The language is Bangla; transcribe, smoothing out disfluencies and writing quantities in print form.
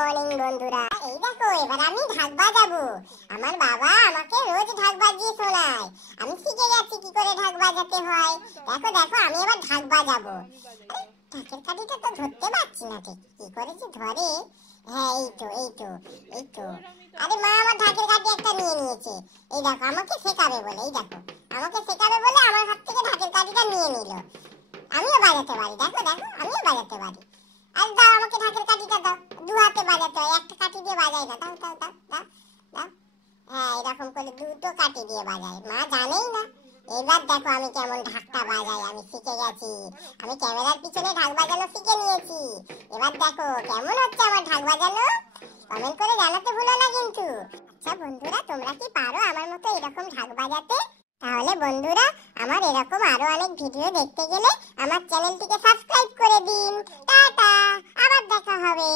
মর্নিং বন্ধুরা। এই দেখো এবার আমি ঢাক বাজাবো। আমার বাবা আমাকে রোজ ঢাক বাজিয়ে শোনায়। আমি শিখে গেছি কি করে ঢাক বাজাতে হয়। দেখো দেখো আমি এবার ঢাক বাজাবো। আরে, ঢাকের কাঠিটা তো ধরতে পারছি না, ঠিক কি করে যে ধরে। হ্যাঁ, এই তো। আরে মা আমার ঢাকের কাঠি একটা নিয়ে নিয়েছে। এই দেখো আমাকে শেখাবে বলে, এই দেখো আমাকে শেখাবে বলে আমার হাত থেকে ঢাকের কাঠিটা নিয়ে নিল। আমিও বাজাতে পারি, দেখো দেখো আমিও বাজাতে পারি। আর দাও আমাকে ঢাকের কাঠিটা দাও। দু হাতে বাজাতে হয়, একটা কাঠি দিয়ে বাজাই না। দাও দাও দাও দাও দাও। হ্যাঁ, এরকম করে দুটো কাঠি দিয়ে বাজাই, মা জানেই না। এবার দেখো আমি কেমন ঢাকটা বাজাই, আমি শিখে গেছি। আমি ক্যামেরার পিছনে ঢাক বাজানো শিখে নিয়েছি। এবার দেখো কেমন হচ্ছে আমার ঢাক বাজানো। কমেন্ট করে জানাতে ভুলো না কিন্তু। আচ্ছা বন্ধুরা, তোমরা কি পারো আমার মতো এরকম ঢাক বাজাতে? তাহলে বন্ধুরা, আমার এরকম আরো অনেক ভিডিও দেখতে গেলে আমার চ্যানেলটিকে সাবস্ক্রাইব করে দিন। টাটা, আবার দেখা হবে।